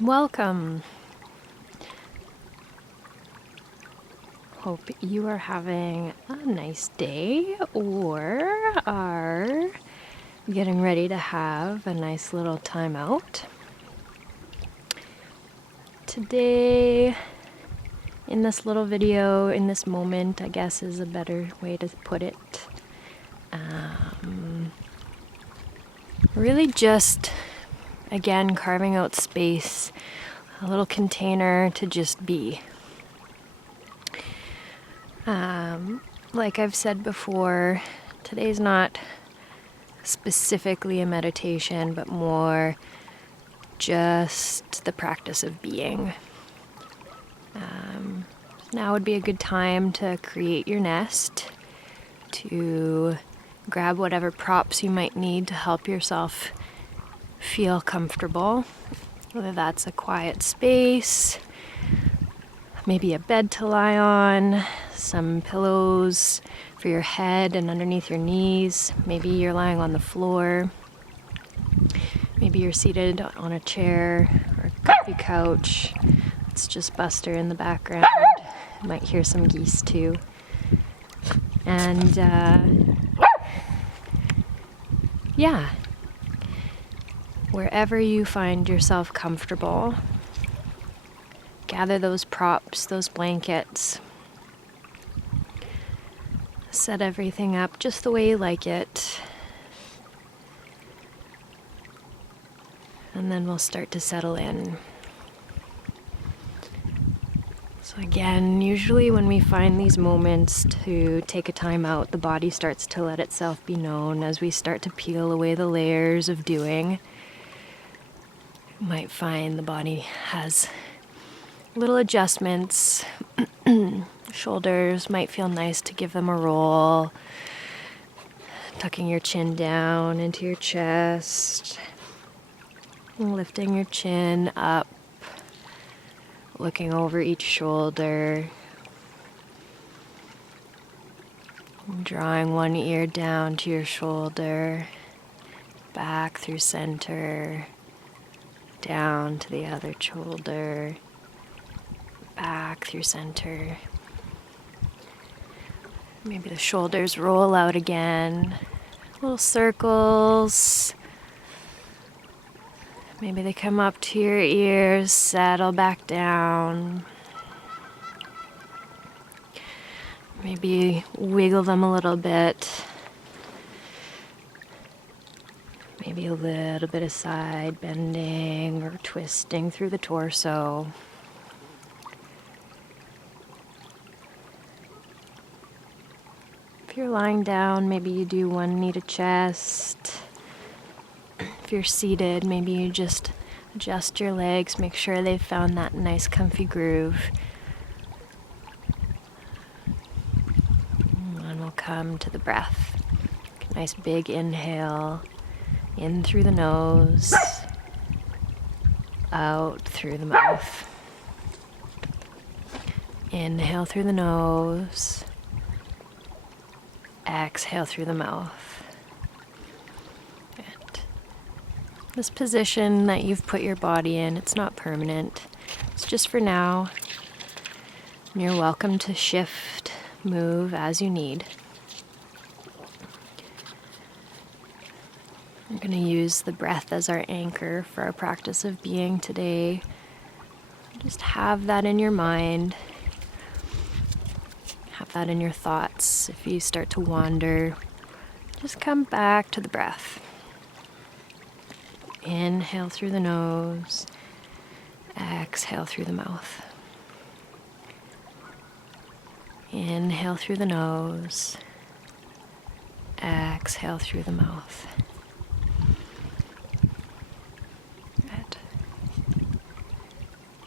Welcome. Hope you are having a nice day or are getting ready to have a nice little time out. Today, in this little video, in this moment, I guess is a better way to put it. Really just, again, carving out space, a little container to just be. Like I've said before, today's not specifically a meditation, but more just the practice of being. Now would be a good time to create your nest, to grab whatever props you might need to help yourself feel comfortable, whether that's a quiet space, maybe a bed to lie on, some pillows for your head and underneath your knees. Maybe you're lying on the floor. Maybe you're seated on a chair or a comfy couch. It's just Buster in the background. You might hear some geese too. And wherever you find yourself comfortable, gather those props, those blankets. Set everything up just the way you like it. And then we'll start to settle in. So again, usually when we find these moments to take a time out, the body starts to let itself be known as we start to peel away the layers of doing. You might find the body has little adjustments. Shoulders might feel nice to give them a roll. Tucking your chin down into your chest. Lifting your chin up. Looking over each shoulder. Drawing one ear down to your shoulder. Back through center. Down to the other shoulder. Back through center. Maybe the shoulders roll out again. Little circles. Maybe they come up to your ears, settle back down. Maybe wiggle them a little bit. Maybe a little bit of side bending or twisting through the torso. If you're lying down, maybe you do one knee to chest. If you're seated, maybe you just adjust your legs, make sure they've found that nice comfy groove. And we'll come to the breath. Nice big inhale, in through the nose, out through the mouth. Inhale through the nose. Exhale through the mouth. And this position that you've put your body in, it's not permanent. It's just for now. And you're welcome to shift, move as you need. We're going to use the breath as our anchor for our practice of being today. Just have that in your mind. Have that in your thoughts. If you start to wander, just come back to the breath. Inhale through the nose. Exhale through the mouth. Inhale through the nose. Exhale through the mouth. Good.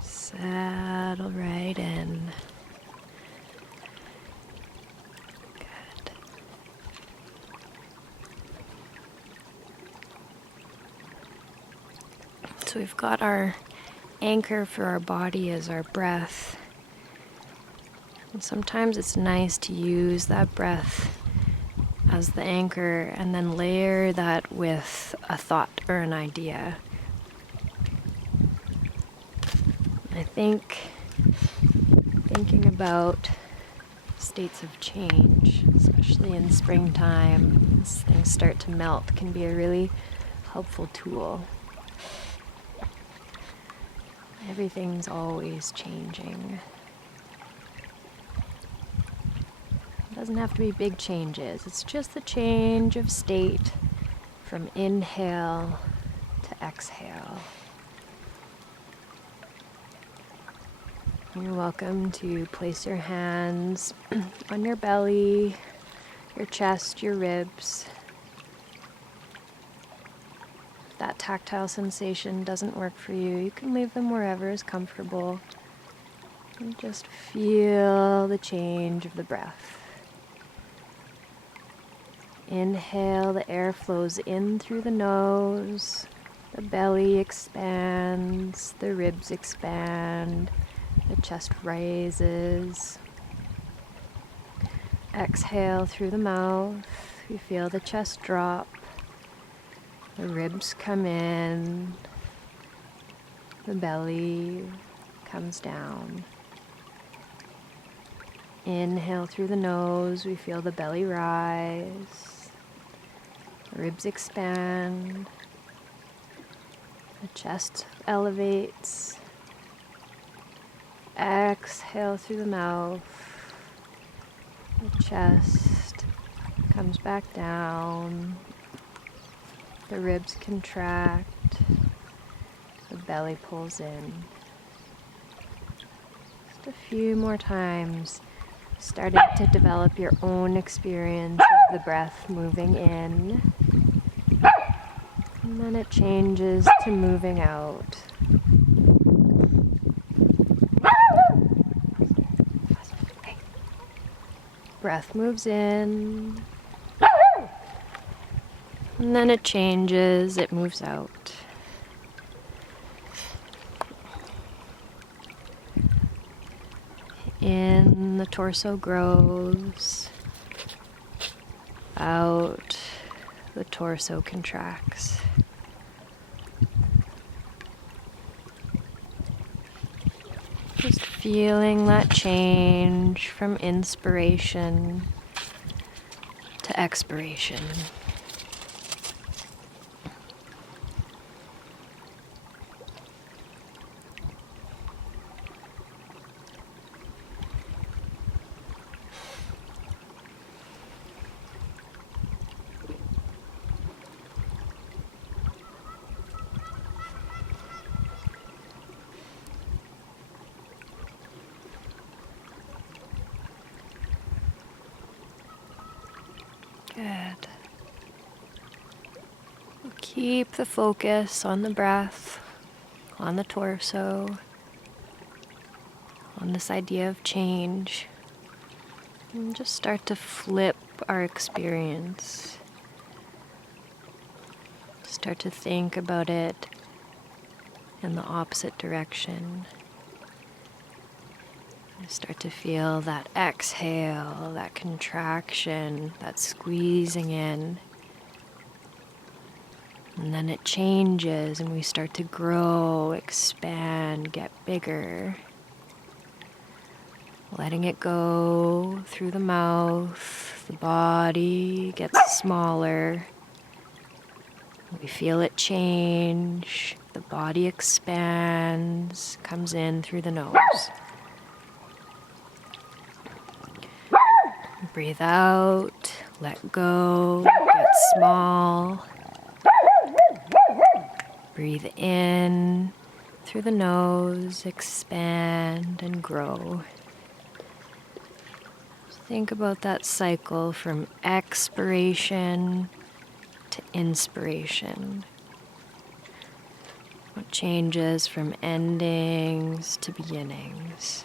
Settle right in. So we've got our anchor for our body as our breath. And sometimes it's nice to use that breath as the anchor and then layer that with a thought or an idea. I think thinking about states of change, especially in springtime, as things start to melt, can be a really helpful tool. Everything's always changing. It doesn't have to be big changes. It's just the change of state from inhale to exhale. You're welcome to place your hands on your belly, your chest, your ribs. If that tactile sensation doesn't work for you, you can leave them wherever is comfortable. And just feel the change of the breath. Inhale, the air flows in through the nose, the belly expands, the ribs expand, the chest rises. Exhale through the mouth, you feel the chest drop, the ribs come in, the belly comes down. Inhale through the nose, we feel the belly rise, the ribs expand, the chest elevates. Exhale through the mouth, the chest comes back down, the ribs contract, the belly pulls in. Just a few more times, starting to develop your own experience of the breath moving in, and then it changes to moving out. Breath moves in, and then it changes, it moves out. In, the torso grows, out, the torso contracts. Just feeling that change from inspiration to expiration. Good. Keep the focus on the breath, on the torso, on this idea of change. And just start to flip our experience. Start to think about it in the opposite direction. Start to feel that exhale, that contraction, that squeezing in. And then it changes and we start to grow, expand, get bigger. Letting it go through the mouth, the body gets smaller. We feel it change, the body expands, comes in through the nose. Breathe out, let go, get small. Breathe in through the nose, expand and grow. Think about that cycle from expiration to inspiration. What changes from endings to beginnings.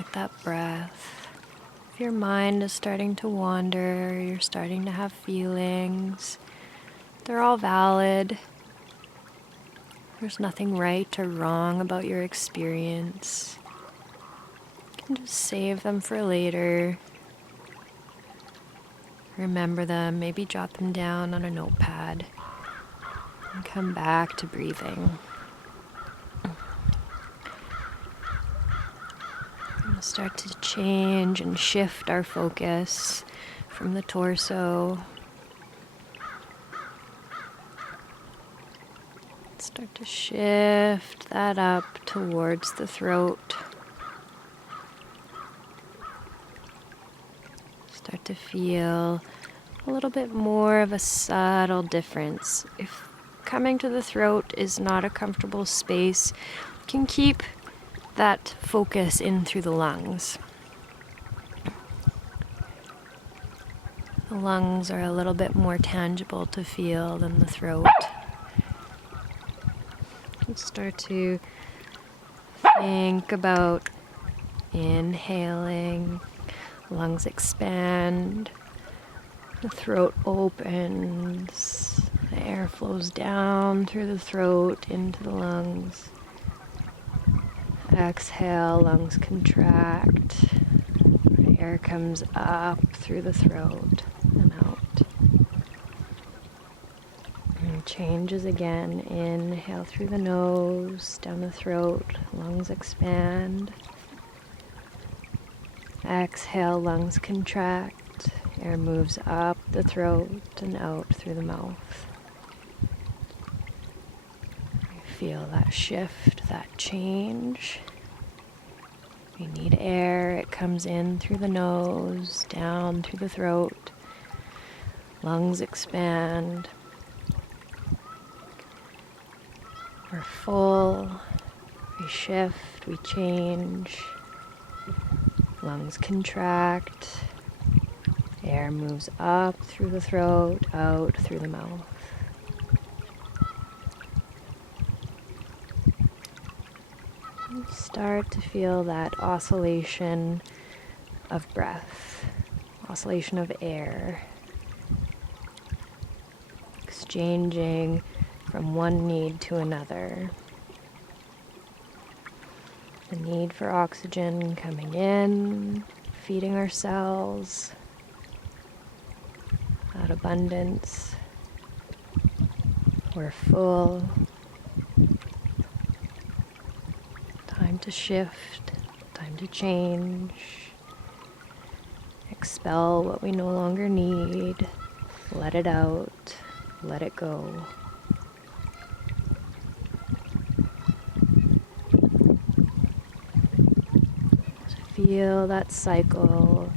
with that breath. If your mind is starting to wander, you're starting to have feelings, they're all valid. There's nothing right or wrong about your experience. You can just save them for later. Remember them, maybe jot them down on a notepad, and come back to breathing. We'll start to change and shift our focus from the torso. Start to shift that up towards the throat. Start to feel a little bit more of a subtle difference. If coming to the throat is not a comfortable space, you can keep that focus in through the lungs. The lungs are a little bit more tangible to feel than the throat. Start to think about inhaling, lungs expand, the throat opens, the air flows down through the throat into the lungs. Exhale, lungs contract, the air comes up through the throat and out. Changes again. Inhale through the nose, down the throat, lungs expand. Exhale, lungs contract. Air moves up the throat and out through the mouth. Feel that shift, that change. You need air. It comes in through the nose, down through the throat. Lungs expand. We're full, we shift, we change, lungs contract, air moves up through the throat, out through the mouth. And start to feel that oscillation of breath, oscillation of air, exchanging from one need to another. The need for oxygen coming in, feeding our cells, that abundance. We're full. Time to shift, time to change. Expel what we no longer need. Let it out, let it go. Feel that cycle.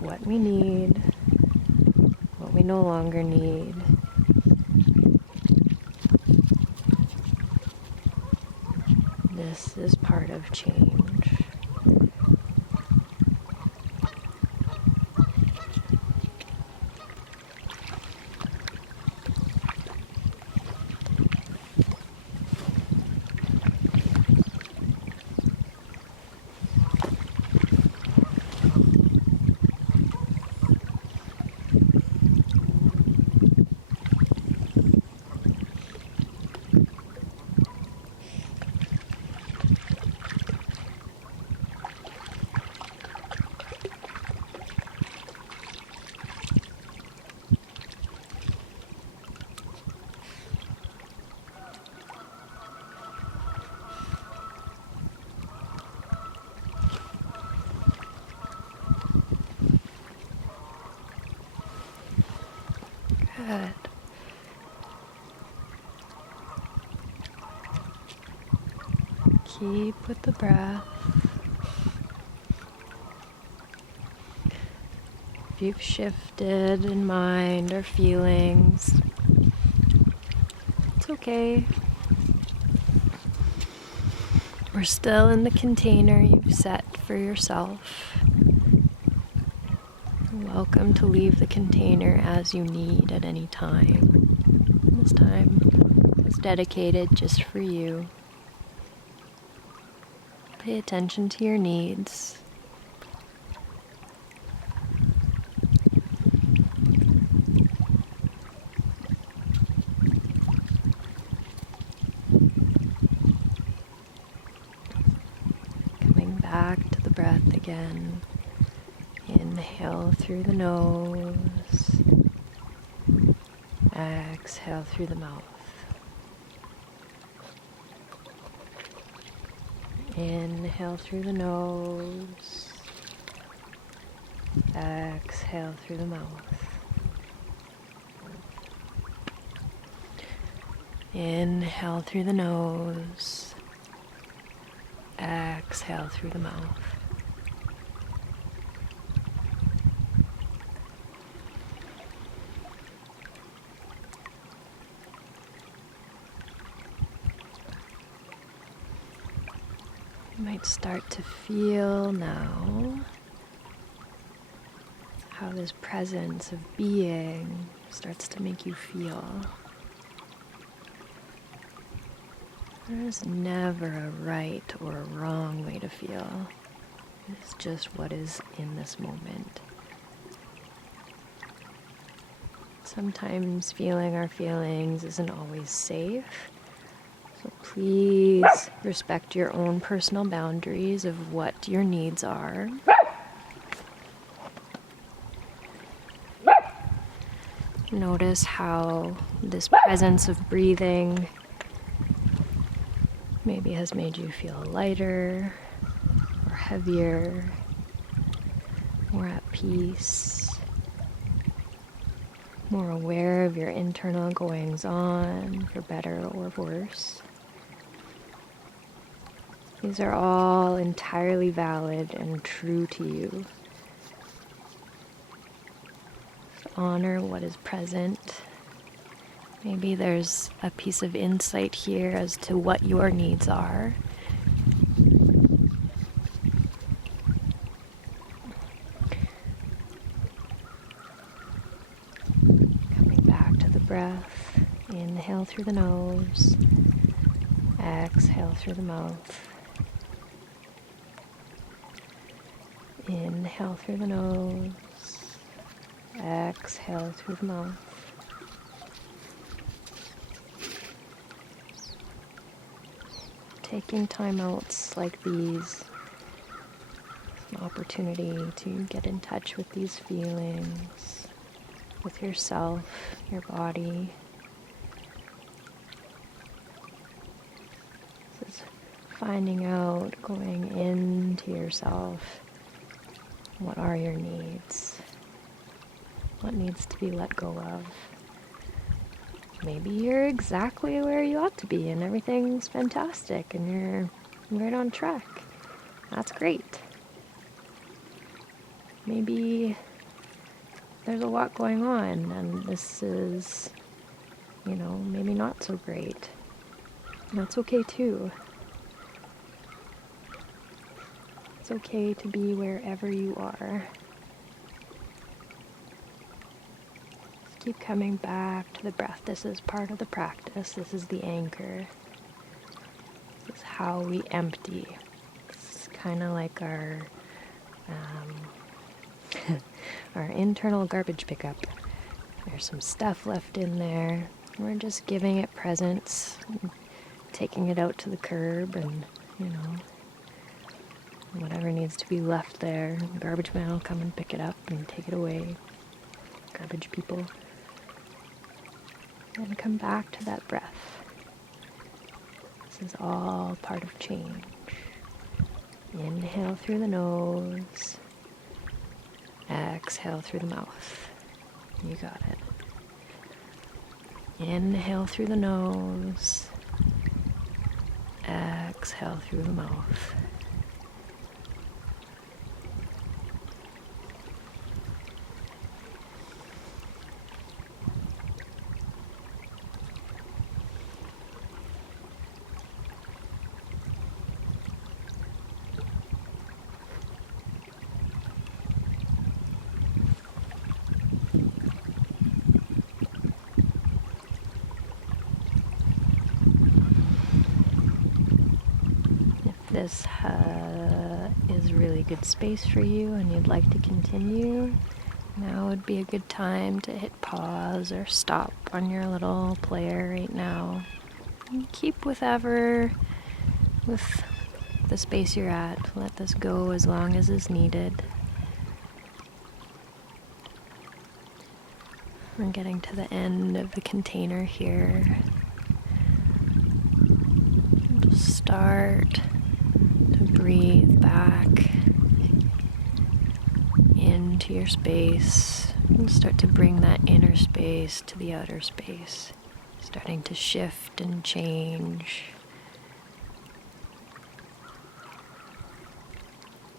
What we need, what we no longer need. This is part of change. Good. Keep with the breath. If you've shifted in mind or feelings, it's okay. We're still in the container you've set for yourself. Welcome to leave the container as you need at any time. This time is dedicated just for you. Pay attention to your needs. Coming back to the breath again. Inhale through the nose. Exhale through the mouth. Inhale through the nose. Exhale through the mouth. Inhale through the nose. Exhale through the mouth. You might start to feel now how this presence of being starts to make you feel. There is never a right or a wrong way to feel. It's just what is in this moment. Sometimes feeling our feelings isn't always safe. So please respect your own personal boundaries of what your needs are. Notice how this presence of breathing maybe has made you feel lighter or heavier, more at peace, more aware of your internal goings on, for better or worse. These are all entirely valid and true to you. Honor what is present. Maybe there's a piece of insight here as to what your needs are. Coming back to the breath. Inhale through the nose. Exhale through the mouth. Inhale through the nose. Exhale through the mouth. Taking time outs like these is an opportunity to get in touch with these feelings, with yourself, your body. This is finding out, going into yourself. What are your needs? What needs to be let go of? Maybe you're exactly where you ought to be and everything's fantastic and you're right on track. That's great. Maybe there's a lot going on and this is, maybe not so great. And that's okay too. It's okay to be wherever you are. Just keep coming back to the breath. This is part of the practice. This is the anchor. This is how we empty. It's kind of like our our internal garbage pickup. There's some stuff left in there. We're just giving it presence, taking it out to the curb and, whatever needs to be left there, garbage man will come and pick it up and take it away. Garbage people. And come back to that breath. This is all part of change. Inhale through the nose. Exhale through the mouth. You got it. Inhale through the nose. Exhale through the mouth. this is really good space for you and you'd like to continue, now would be a good time to hit pause or stop on your little player right now. And keep with the space you're at. Let this go as long as is needed. We're getting to the end of the container here. Just start to breathe back into your space and start to bring that inner space to the outer space, starting to shift and change.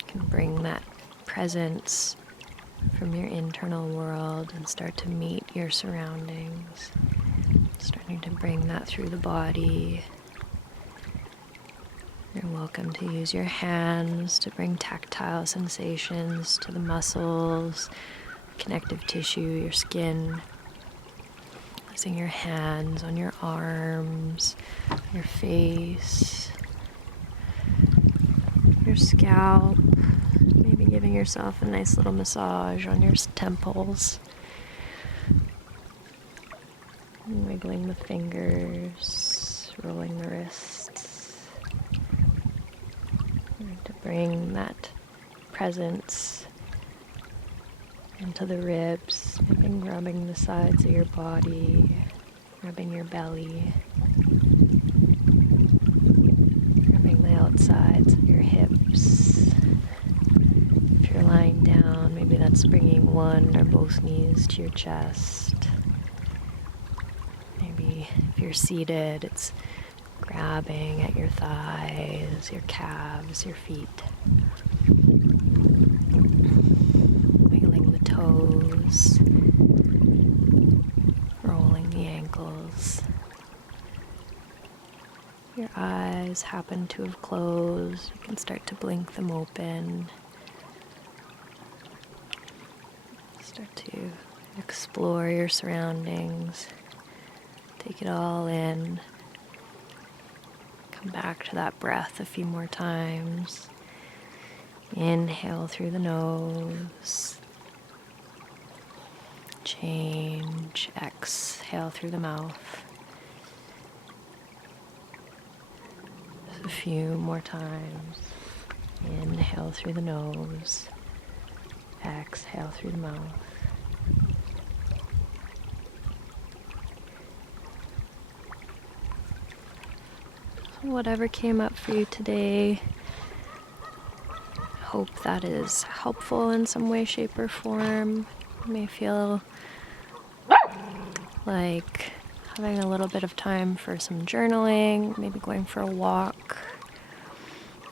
You can bring that presence from your internal world and start to meet your surroundings, starting to bring that through the body. You're welcome to use your hands to bring tactile sensations to the muscles, connective tissue, your skin. Placing your hands on your arms, your face, your scalp. Maybe giving yourself a nice little massage on your temples. Wiggling the fingers, rolling the wrists. To bring that presence into the ribs, maybe rubbing the sides of your body, rubbing your belly, rubbing the outsides of your hips. If you're lying down, maybe that's bringing one or both knees to your chest. Maybe if you're seated, it's grabbing at your thighs, your calves, your feet. Wiggling the toes, rolling the ankles. Your eyes happen to have closed. You can start to blink them open. Start to explore your surroundings. Take it all in. Come back to that breath a few more times. Inhale through the nose. Change. Exhale through the mouth. Just a few more times. Inhale through the nose. Exhale through the mouth. Whatever came up for you today, hope that is helpful in some way, shape, or form. You may feel like having a little bit of time for some journaling, maybe going for a walk.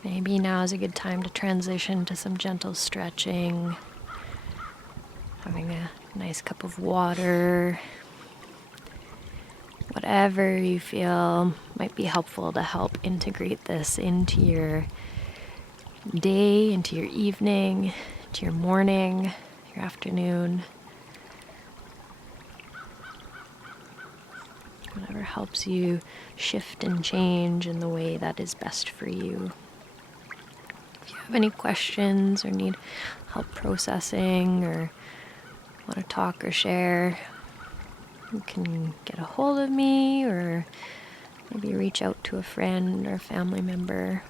Maybe now is a good time to transition to some gentle stretching, having a nice cup of water. Whatever you feel might be helpful to help integrate this into your day, into your evening, into your morning, your afternoon. Whatever helps you shift and change in the way that is best for you. If you have any questions or need help processing or want to talk or share, you can get a hold of me or maybe reach out to a friend or family member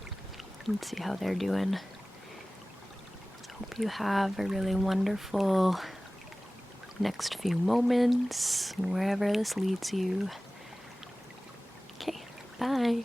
and see how they're doing. Hope you have a really wonderful next few moments, wherever this leads you. Okay, bye.